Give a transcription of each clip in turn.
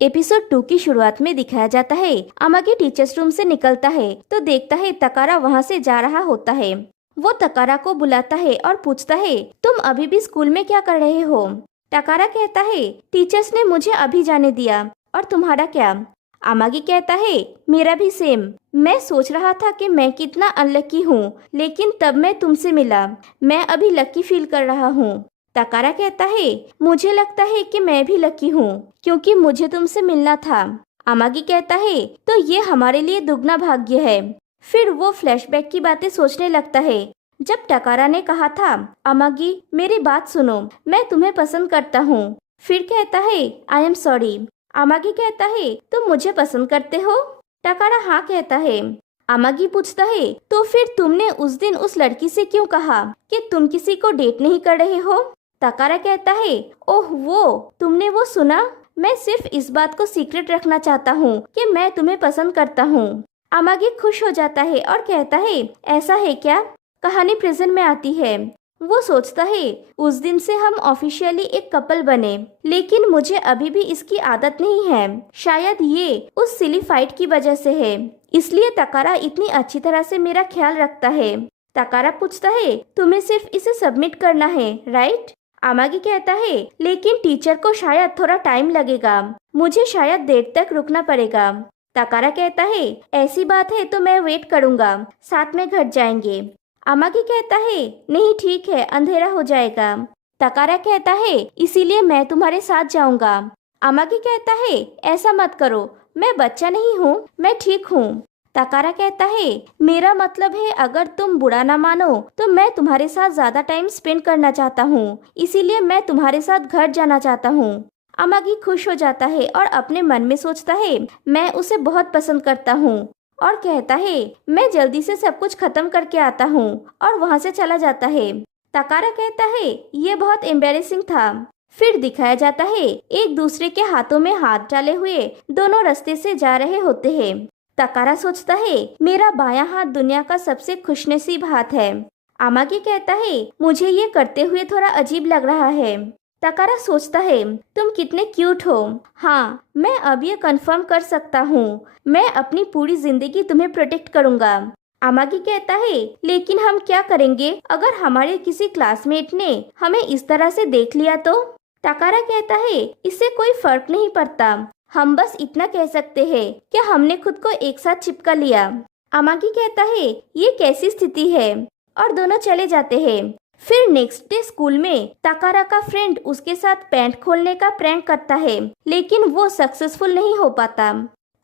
Episode 2 की शुरुआत में दिखाया जाता है अमागी टीचर्स रूम से निकलता है तो देखता है तकारा वहाँ से जा रहा होता है। वो तकारा को बुलाता है और पूछता है, तुम अभी भी स्कूल में क्या कर रहे हो? तकारा कहता है, टीचर्स ने मुझे अभी जाने दिया। और तुम्हारा क्या? अमागी कहता है, मेरा भी सेम। मैं सोच रहा था कि मैं कितना अनलकी हूँ, लेकिन तब मैं तुमसे मिला। मैं अभी लकी फील कर रहा हूँ। तकारा कहता है, मुझे लगता है कि मैं भी लकी हूँ क्योंकि मुझे तुमसे मिलना था। अमागी कहता है, तो ये हमारे लिए दुगना भाग्य है। फिर वो फ्लैशबैक की बातें सोचने लगता है। जब टकारा ने कहा था, अमागी मेरी बात सुनो, मैं तुम्हें पसंद करता हूँ। फिर कहता है, आई एम सॉरी। अमागी कहता है, तुम मुझे पसंद करते हो? टकारा हाँ कहता है। अमागी पूछता है, तो फिर तुमने उस दिन उस लड़की से क्यों कहा कि तुम किसी को डेट नहीं कर रहे हो? तकारा कहता है, ओह तुमने वो सुना? मैं सिर्फ इस बात को सीक्रेट रखना चाहता हूँ कि मैं तुम्हें पसंद करता हूँ। अमागी खुश हो जाता है और कहता है, ऐसा है क्या? कहानी प्रेजेंट में आती है। वो सोचता है, उस दिन से हम ऑफिशियली एक कपल बने, लेकिन मुझे अभी भी इसकी आदत नहीं है। शायद ये उस सिली फाइट की वजह से है, इसलिए तकारा इतनी अच्छी तरह से मेरा ख्याल रखता है। तकारा पूछता है, तुम्हें सिर्फ इसे सबमिट करना है, राइट? अमागी कहता है, लेकिन टीचर को शायद थोड़ा टाइम लगेगा, मुझे शायद देर तक रुकना पड़ेगा। तकारा कहता है, ऐसी बात है तो मैं वेट करूँगा, साथ में घर जाएंगे। अमागी कहता है, नहीं ठीक है, अंधेरा हो जाएगा। तकारा कहता है, इसीलिए मैं तुम्हारे साथ जाऊंगा। अमागी कहता है, ऐसा मत करो, मैं बच्चा नहीं हूँ, मैं ठीक हूँ। तकारा कहता है, मेरा मतलब है अगर तुम बुरा ना मानो तो मैं तुम्हारे साथ ज्यादा टाइम स्पेंड करना चाहता हूँ, इसीलिए मैं तुम्हारे साथ घर जाना चाहता हूँ। अमागी खुश हो जाता है और अपने मन में सोचता है, मैं उसे बहुत पसंद करता हूँ, और कहता है, मैं जल्दी से सब कुछ खत्म करके आता हूँ, और वहाँ से चला जाता है। तकारा कहता है, ये बहुत एम्बेरेसिंग था। फिर दिखाया जाता है एक दूसरे के हाथों में हाथ डाले हुए दोनों रास्ते से जा रहे होते हैं। तकारा सोचता है, मेरा बायां हाथ दुनिया का सबसे खुशनसीब हाथ है। अमागी कहता है, मुझे ये करते हुए थोड़ा अजीब लग रहा है। तकारा सोचता है, तुम कितने क्यूट हो। हाँ, मैं अब ये कंफर्म कर सकता हूँ, मैं अपनी पूरी जिंदगी तुम्हें प्रोटेक्ट करूँगा। अमागी कहता है, लेकिन हम क्या करेंगे अगर हमारे किसी क्लासमेट ने हमें इस तरह से देख लिया तो? तकारा कहता है, इससे कोई फर्क नहीं पड़ता, हम बस इतना कह सकते हैं कि हमने खुद को एक साथ चिपका लिया। अमागी कहता है, ये कैसी स्थिति है? और दोनों चले जाते हैं। फिर नेक्स्ट डे स्कूल में तकारा का फ्रेंड उसके साथ पैंट खोलने का प्रैंक करता है, लेकिन वो सक्सेसफुल नहीं हो पाता।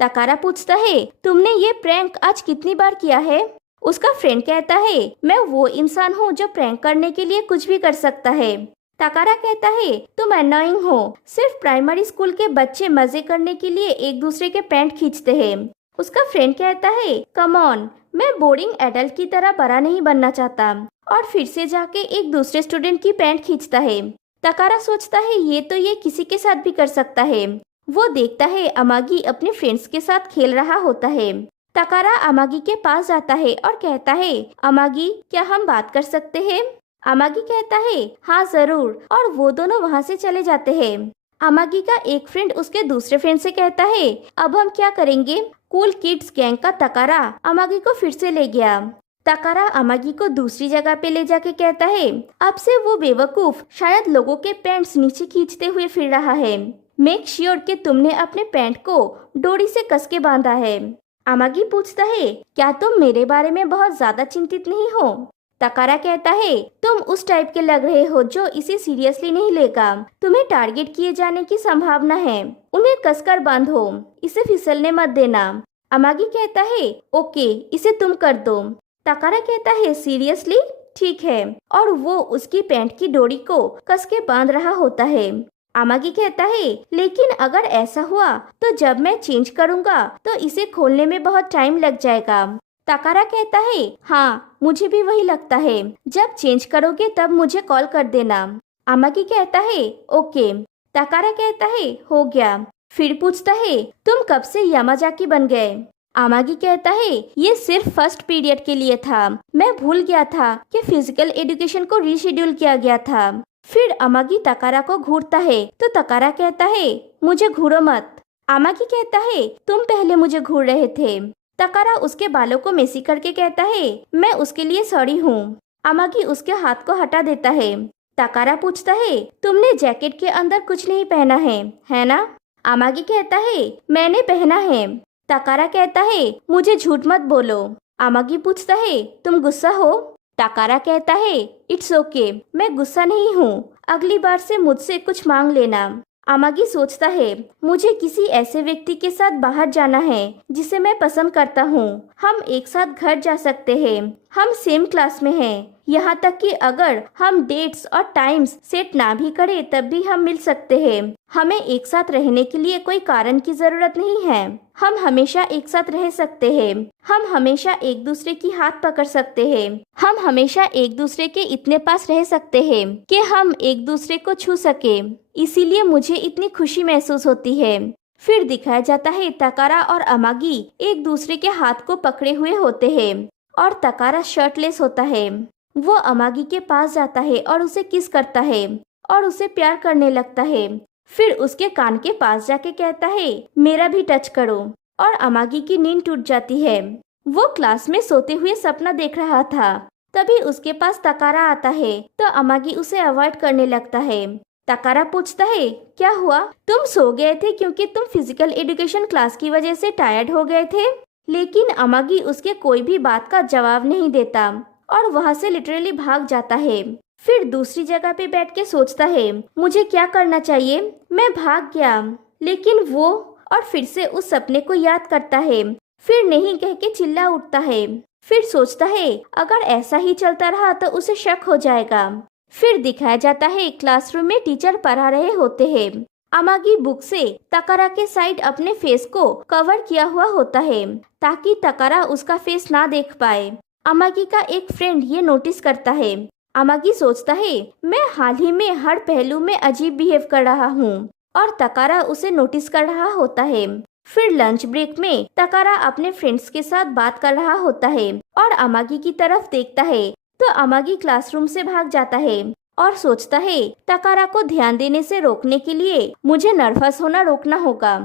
तकारा पूछता है, तुमने ये प्रैंक आज कितनी बार किया है? उसका फ्रेंड कहता है, मैं वो इंसान हूँ जो प्रैंक करने के लिए कुछ भी कर सकता है। तकारा कहता है, तुम अननोइंग हो, सिर्फ प्राइमरी स्कूल के बच्चे मजे करने के लिए एक दूसरे के पैंट खींचते हैं। उसका फ्रेंड कहता है, कम ऑन, मैं बोरिंग एडल्ट की तरह बड़ा नहीं बनना चाहता, और फिर से जाके एक दूसरे स्टूडेंट की पैंट खींचता है। तकारा सोचता है, ये किसी के साथ भी कर सकता है। वो देखता है अमागी अपने फ्रेंड्स के साथ खेल रहा होता है। तकारा अमागी के पास जाता है और कहता है, अमागी क्या हम बात कर सकते हैं? अमागी कहता है, हाँ जरूर, और वो दोनों वहाँ से चले जाते हैं। अमागी का एक फ्रेंड उसके दूसरे फ्रेंड से कहता है, अब हम क्या करेंगे? कूल किड्स गैंग का तकारा अमागी को फिर से ले गया। तकारा अमागी को दूसरी जगह पे ले जाके कहता है, अब से वो बेवकूफ शायद लोगों के पैंट्स नीचे खींचते हुए फिर रहा है। मेक श्योर कि तुमने अपने पैंट को डोरी से कस के बांधा है। अमागी पूछता है, क्या तुम मेरे बारे में बहुत ज्यादा चिंतित नहीं हो? तकारा कहता है, तुम उस टाइप के लग रहे हो जो इसे सीरियसली नहीं लेगा। तुम्हें टारगेट किए जाने की संभावना है, उन्हें कसकर बांधो, इसे फिसलने मत देना। अमागी कहता है, ओके, इसे तुम कर दो। तकारा कहता है, सीरियसली? ठीक है, और वो उसकी पैंट की डोरी को कस के बांध रहा होता है। अमागी कहता है, लेकिन अगर ऐसा हुआ तो जब मैं चेंज करूँगा तो इसे खोलने में बहुत टाइम लग जाएगा। तकारा कहता है, हाँ मुझे भी वही लगता है, जब चेंज करोगे तब मुझे कॉल कर देना। अमागी कहता है, ओके। तकारा कहता है, हो गया। फिर पूछता है, तुम कब से यामाजाकी बन गए? अमागी कहता है, ये सिर्फ फर्स्ट पीरियड के लिए था, मैं भूल गया था कि फिजिकल एजुकेशन को रीशेड्यूल किया गया था। फिर अमागी तकारा को घूरता है तो तकारा कहता है, मुझे घूरो मत। अमागी कहता है, तुम पहले मुझे घूर रहे थे। तकारा उसके बालों को मेसी करके कहता है, मैं उसके लिए सॉरी हूँ। अमागी उसके हाथ को हटा देता है। तकारा पूछता है, तुमने जैकेट के अंदर कुछ नहीं पहना है ना? अमागी कहता है, मैंने पहना है। तकारा कहता है, मुझे झूठ मत बोलो। अमागी पूछता है, तुम गुस्सा हो? तकारा कहता है, इट्स ओके, मैं गुस्सा नहीं हूँ, अगली बार से मुझसे कुछ मांग लेना। अमागी सोचता है, मुझे किसी ऐसे व्यक्ति के साथ बाहर जाना है जिसे मैं पसंद करता हूँ। हम एक साथ घर जा सकते हैं, हम सेम क्लास में हैं, यहाँ तक कि अगर हम डेट्स और टाइम्स सेट ना भी करें तब भी हम मिल सकते हैं। हमें एक साथ रहने के लिए कोई कारण की जरूरत नहीं है। हम हमेशा एक साथ रह सकते हैं। हम हमेशा एक दूसरे की हाथ पकड़ सकते हैं। हम हमेशा एक दूसरे के इतने पास रह सकते हैं कि हम एक दूसरे को छू सके। इसीलिए मुझे इतनी खुशी महसूस होती है। फिर दिखाया जाता है तकारा और अमागी एक दूसरे के हाथ को पकड़े हुए होते हैं और तकारा शर्टलेस होता है। वो अमागी के पास जाता है और उसे किस करता है और उसे प्यार करने लगता है। फिर उसके कान के पास जाके कहता है, मेरा भी टच करो, और अमागी की नींद टूट जाती है। वो क्लास में सोते हुए सपना देख रहा था। तभी उसके पास तकारा आता है तो अमागी उसे अवॉइड करने लगता है। तकारा पूछता है, क्या हुआ? तुम सो गए थे क्योंकि तुम फिजिकल एजुकेशन क्लास की वजह से टायर्ड हो गए थे? लेकिन अमागी उसके कोई भी बात का जवाब नहीं देता और वहाँ से लिटरली भाग जाता है। फिर दूसरी जगह पे बैठ के सोचता है, मुझे क्या करना चाहिए? मैं भाग गया। लेकिन वो और फिर से उस सपने को याद करता है। फिर नहीं कह के चिल्ला उठता है। फिर सोचता है, अगर ऐसा ही चलता रहा तो उसे शक हो जाएगा। फिर दिखाया जाता है क्लासरूम में टीचर पढ़ा रहे होते हैं। अमागी बुक से तकारा के साइड अपने फेस को कवर किया हुआ होता है ताकि तकारा उसका फेस ना देख पाए। अमागी का एक फ्रेंड ये नोटिस करता है। अमागी सोचता है, मैं हाल ही में हर पहलू में अजीब बिहेव कर रहा हूँ और तकारा उसे नोटिस कर रहा होता है। फिर लंच ब्रेक में तकारा अपने फ्रेंड्स के साथ बात कर रहा होता है और अमागी की तरफ देखता है तो अमागी क्लासरूम से भाग जाता है और सोचता है, तकारा को ध्यान देने से रोकने के लिए मुझे नर्वस होना रोकना होगा।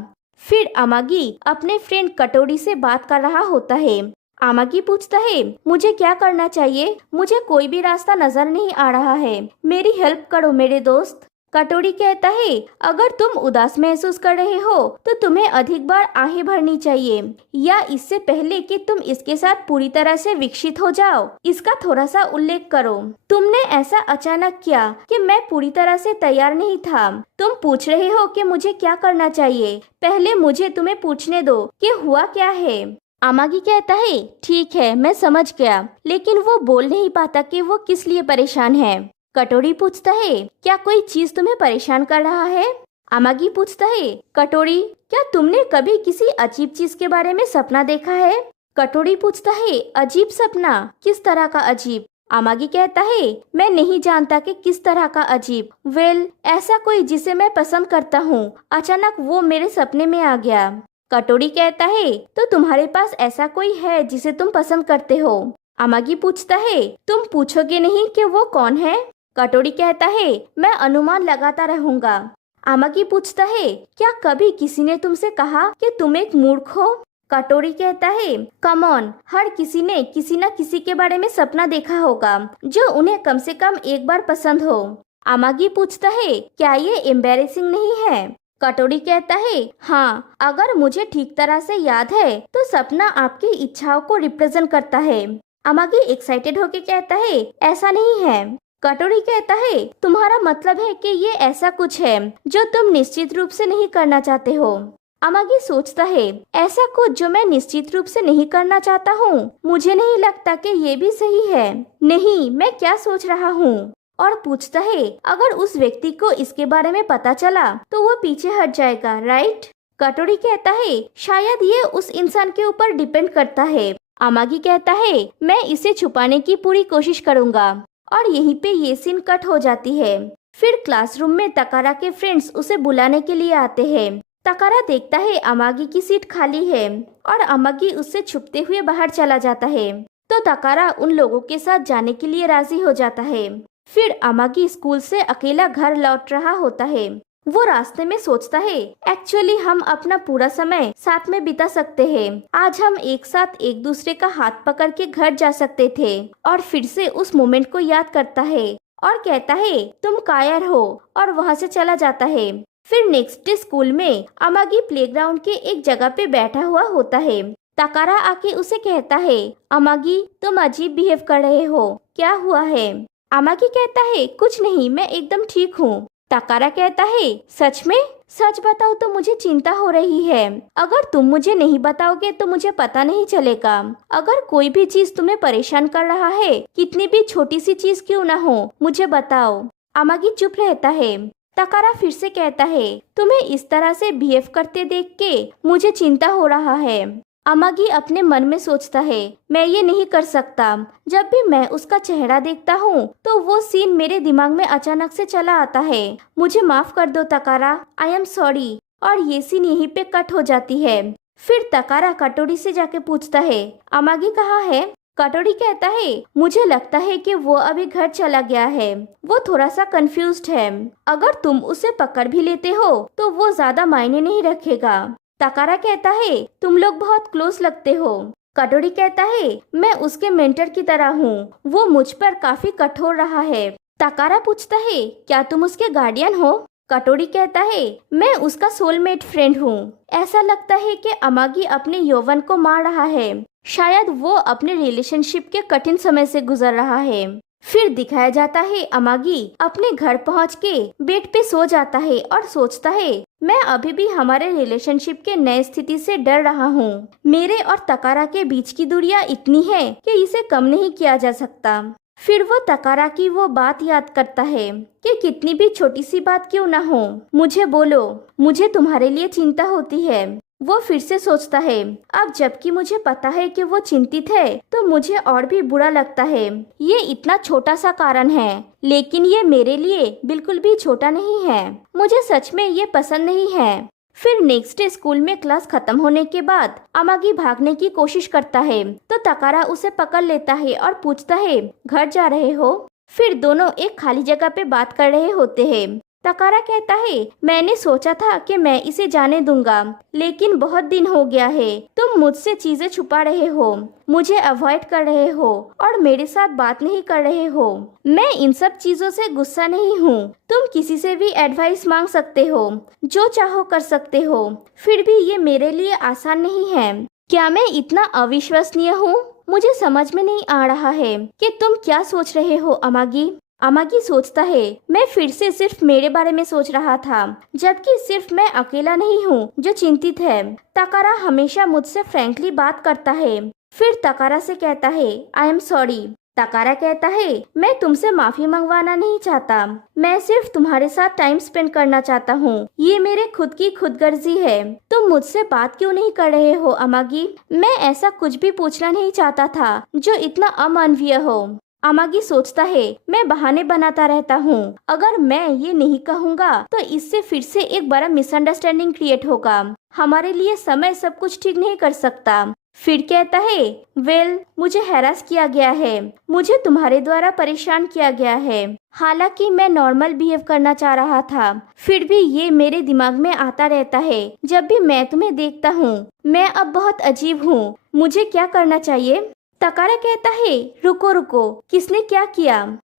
फिर अमागी अपने फ्रेंड कटोरी से बात कर रहा होता है। अमागी पूछता है, मुझे क्या करना चाहिए? मुझे कोई भी रास्ता नजर नहीं आ रहा है, मेरी हेल्प करो मेरे दोस्त। कटोरी कहता है, अगर तुम उदास महसूस कर रहे हो तो तुम्हें अधिक बार आहें भरनी चाहिए, या इससे पहले कि तुम इसके साथ पूरी तरह से विकसित हो जाओ इसका थोड़ा सा उल्लेख करो। तुमने ऐसा अचानक किया कि मैं पूरी तरह से तैयार नहीं था। तुम पूछ रहे हो कि मुझे क्या करना चाहिए, पहले मुझे तुम्हें पूछने दो कि हुआ क्या है। अमागी कहता है, ठीक है मैं समझ गया, लेकिन वो बोल नहीं पाता कि वो किस लिए परेशान है। कटोरी पूछता है, क्या कोई चीज तुम्हें परेशान कर रहा है? अमागी पूछता है, कटोरी क्या तुमने कभी किसी अजीब चीज के बारे में सपना देखा है? कटोरी पूछता है, अजीब सपना? किस तरह का अजीब? अमागी कहता है, मैं नहीं जानता कि किस तरह का अजीब। ऐसा कोई जिसे मैं पसंद करता हूँ, अचानक वो मेरे सपने में आ गया। कटोरी कहता है, तो तुम्हारे पास ऐसा कोई है जिसे तुम पसंद करते हो? अमागी पूछता है, तुम पूछोगे नहीं कि वो कौन है? कटोरी कहता है, मैं अनुमान लगाता रहूंगा। अमागी पूछता है, क्या कभी किसी ने तुमसे कहा कि तुम एक मूर्ख हो? कटोरी कहता है, कम ऑन, हर किसी ने किसी न किसी के बारे में सपना देखा होगा जो उन्हें कम से कम एक बार पसंद हो। अमागी पूछता है, क्या ये एम्बैरेसिंग नहीं है? कटोरी कहता है, हाँ, अगर मुझे ठीक तरह से याद है तो सपना आपकी इच्छाओं को रिप्रेजेंट करता है। अमागी एक्साइटेड होके कहता है, ऐसा नहीं है। कटोरी कहता है, तुम्हारा मतलब है कि ये ऐसा कुछ है जो तुम निश्चित रूप से नहीं करना चाहते हो। अमागी सोचता है, ऐसा कुछ जो मैं निश्चित रूप से नहीं करना चाहता हूँ? मुझे नहीं लगता कि ये भी सही है। नहीं, मैं क्या सोच रहा हूँ? और पूछता है, अगर उस व्यक्ति को इसके बारे में पता चला तो वो पीछे हट जाएगा, राइट? कटोरी कहता है, शायद ये उस इंसान के ऊपर डिपेंड करता है। अमागी कहता है, मैं इसे छुपाने की पूरी कोशिश करूंगा। और यहीं पे ये सीन कट हो जाती है। फिर क्लासरूम में तकारा के फ्रेंड्स उसे बुलाने के लिए आते हैं। तकारा देखता है अमागी की सीट खाली है और अमागी उससे छुपते हुए बाहर चला जाता है, तो तकारा उन लोगों के साथ जाने के लिए राजी हो जाता है। फिर अमागी स्कूल से अकेला घर लौट रहा होता है वो रास्ते में सोचता है, एक्चुअली हम अपना पूरा समय साथ में बिता सकते हैं। आज हम एक साथ एक दूसरे का हाथ पकड़ के घर जा सकते थे। और फिर से उस मोमेंट को याद करता है और कहता है तुम कायर हो, और वहाँ से चला जाता है। फिर नेक्स्ट डे स्कूल में अमागी प्लेग्राउंड के एक जगह पे बैठा हुआ होता है। तकारा आके उसे कहता है, अमागी तुम अजीब बिहेव कर रहे हो, क्या हुआ है? अमागी कहता है, कुछ नहीं, मैं एकदम ठीक हूँ। तकारा कहता है, सच में? सच बताओ तो मुझे चिंता हो रही है। अगर तुम मुझे नहीं बताओगे तो मुझे पता नहीं चलेगा। अगर कोई भी चीज तुम्हें परेशान कर रहा है, कितनी भी छोटी सी चीज क्यों ना हो, मुझे बताओ। अमागी चुप रहता है। तकारा फिर से कहता है, तुम्हें इस तरह से बिहेव करते देख के मुझे चिंता हो रहा है। अमागी अपने मन में सोचता है, मैं ये नहीं कर सकता। जब भी मैं उसका चेहरा देखता हूँ तो वो सीन मेरे दिमाग में अचानक से चला आता है। मुझे माफ कर दो तकारा, आई एम सॉरी। और ये सीन यहीं पे कट हो जाती है। फिर तकारा कटोरी से जाके पूछता है, अमागी कहाँ है? कटोरी कहता है, मुझे लगता है कि वो अभी घर चला गया है। वो थोड़ा सा कंफ्यूज्ड है। अगर तुम उसे पकड़ भी लेते हो तो वो ज्यादा मायने नहीं रखेगा। तकारा कहता है, तुम लोग बहुत क्लोज लगते हो। कटोरी कहता है, मैं उसके मेंटर की तरह हूँ, वो मुझ पर काफी कठोर रहा है। तकारा पूछता है, क्या तुम उसके गार्डियन हो? कटोरी कहता है, मैं उसका सोलमेट फ्रेंड हूँ। ऐसा लगता है कि अमागी अपने यौवन को मार रहा है। शायद वो अपने रिलेशनशिप के कठिन समय से गुजर रहा है। फिर दिखाया जाता है अमागी अपने घर पहुंच के बेड पे सो जाता है और सोचता है, मैं अभी भी हमारे रिलेशनशिप के नए स्थिति से डर रहा हूँ। मेरे और तकारा के बीच की दूरियां इतनी है कि इसे कम नहीं किया जा सकता। फिर वो तकारा की वो बात याद करता है कि कितनी भी छोटी सी बात क्यों ना हो, मुझे बोलो, मुझे तुम्हारे लिए चिंता होती है। वो फिर से सोचता है, अब जबकि मुझे पता है कि वो चिंतित है तो मुझे और भी बुरा लगता है। ये इतना छोटा सा कारण है, लेकिन ये मेरे लिए बिल्कुल भी छोटा नहीं है। मुझे सच में ये पसंद नहीं है। फिर नेक्स्ट डे स्कूल में क्लास खत्म होने के बाद अमागी भागने की कोशिश करता है तो तकारा उसे पकड़ लेता है और पूछता है, घर जा रहे हो? फिर दोनों एक खाली जगह पे बात कर रहे होते हैं। तकारा कहता है, मैंने सोचा था कि मैं इसे जाने दूंगा, लेकिन बहुत दिन हो गया है। तुम मुझसे चीजें छुपा रहे हो, मुझे अवॉइड कर रहे हो और मेरे साथ बात नहीं कर रहे हो। मैं इन सब चीजों से गुस्सा नहीं हूँ। तुम किसी से भी एडवाइस मांग सकते हो, जो चाहो कर सकते हो। फिर भी ये मेरे लिए आसान नहीं है। क्या मैं इतना अविश्वसनीय हूँ? मुझे समझ में नहीं आ रहा है कि तुम क्या सोच रहे हो अमागी। अमागी सोचता है, मैं फिर से सिर्फ मेरे बारे में सोच रहा था, जबकि सिर्फ मैं अकेला नहीं हूँ जो चिंतित है। तकारा हमेशा मुझसे फ्रैंकली बात करता है। फिर तकारा से कहता है, आई एम सॉरी। तकारा कहता है, मैं तुमसे माफी मंगवाना नहीं चाहता, मैं सिर्फ तुम्हारे साथ टाइम स्पेंड करना चाहता हूँ। ये मेरे खुद की खुदगर्जी है। तुम मुझसे बात क्यों नहीं कर रहे हो अमागी? मैं ऐसा कुछ भी पूछना नहीं चाहता था जो इतना अमानवीय हो। अमागी सोचता है, मैं बहाने बनाता रहता हूँ। अगर मैं ये नहीं कहूँगा तो इससे फिर से एक बड़ा मिसअंडरस्टैंडिंग क्रिएट होगा। हमारे लिए समय सब कुछ ठीक नहीं कर सकता। फिर कहता है, वेल, मुझे हैरास किया गया है, मुझे तुम्हारे द्वारा परेशान किया गया है। हालांकि मैं नॉर्मल बिहेव करना चाह रहा था, फिर भी ये मेरे दिमाग में आता रहता है जब भी मैं तुम्हें देखता हूँ। मैं अब बहुत अजीब हूँ, मुझे क्या करना चाहिए? तकारा कहता है, रुको रुको, किसने क्या किया?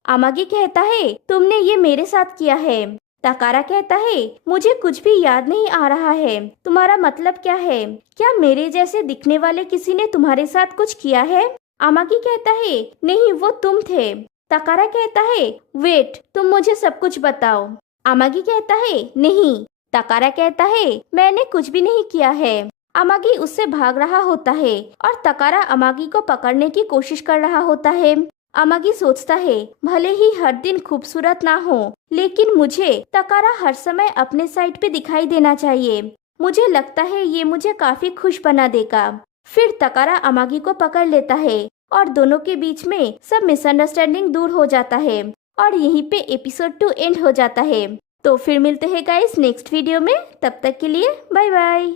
अमागी कहता है, तुमने ये मेरे साथ किया है। तकारा कहता है, मुझे कुछ भी याद नहीं आ रहा है। तुम्हारा मतलब क्या है? क्या मेरे जैसे दिखने वाले किसी ने तुम्हारे साथ कुछ किया है? अमागी कहता है, नहीं, वो तुम थे। तकारा कहता है, वेट, तुम मुझे सब कुछ बताओ। अमागी कहता है, नहीं। तकारा कहता है, मैंने कुछ भी नहीं किया है। अमागी उससे भाग रहा होता है और तकारा अमागी को पकड़ने की कोशिश कर रहा होता है। अमागी सोचता है, भले ही हर दिन खूबसूरत ना हो, लेकिन मुझे तकारा हर समय अपने साइड पे दिखाई देना चाहिए। मुझे लगता है ये मुझे काफी खुश बना देगा। फिर तकारा अमागी को पकड़ लेता है और दोनों के बीच में सब मिसअंडरस्टैंडिंग दूर हो जाता है और यहीं पे एपिसोड 2 एंड हो जाता है। तो फिर मिलते हैं गाइस नेक्स्ट वीडियो में। तब तक के लिए बाय बाय।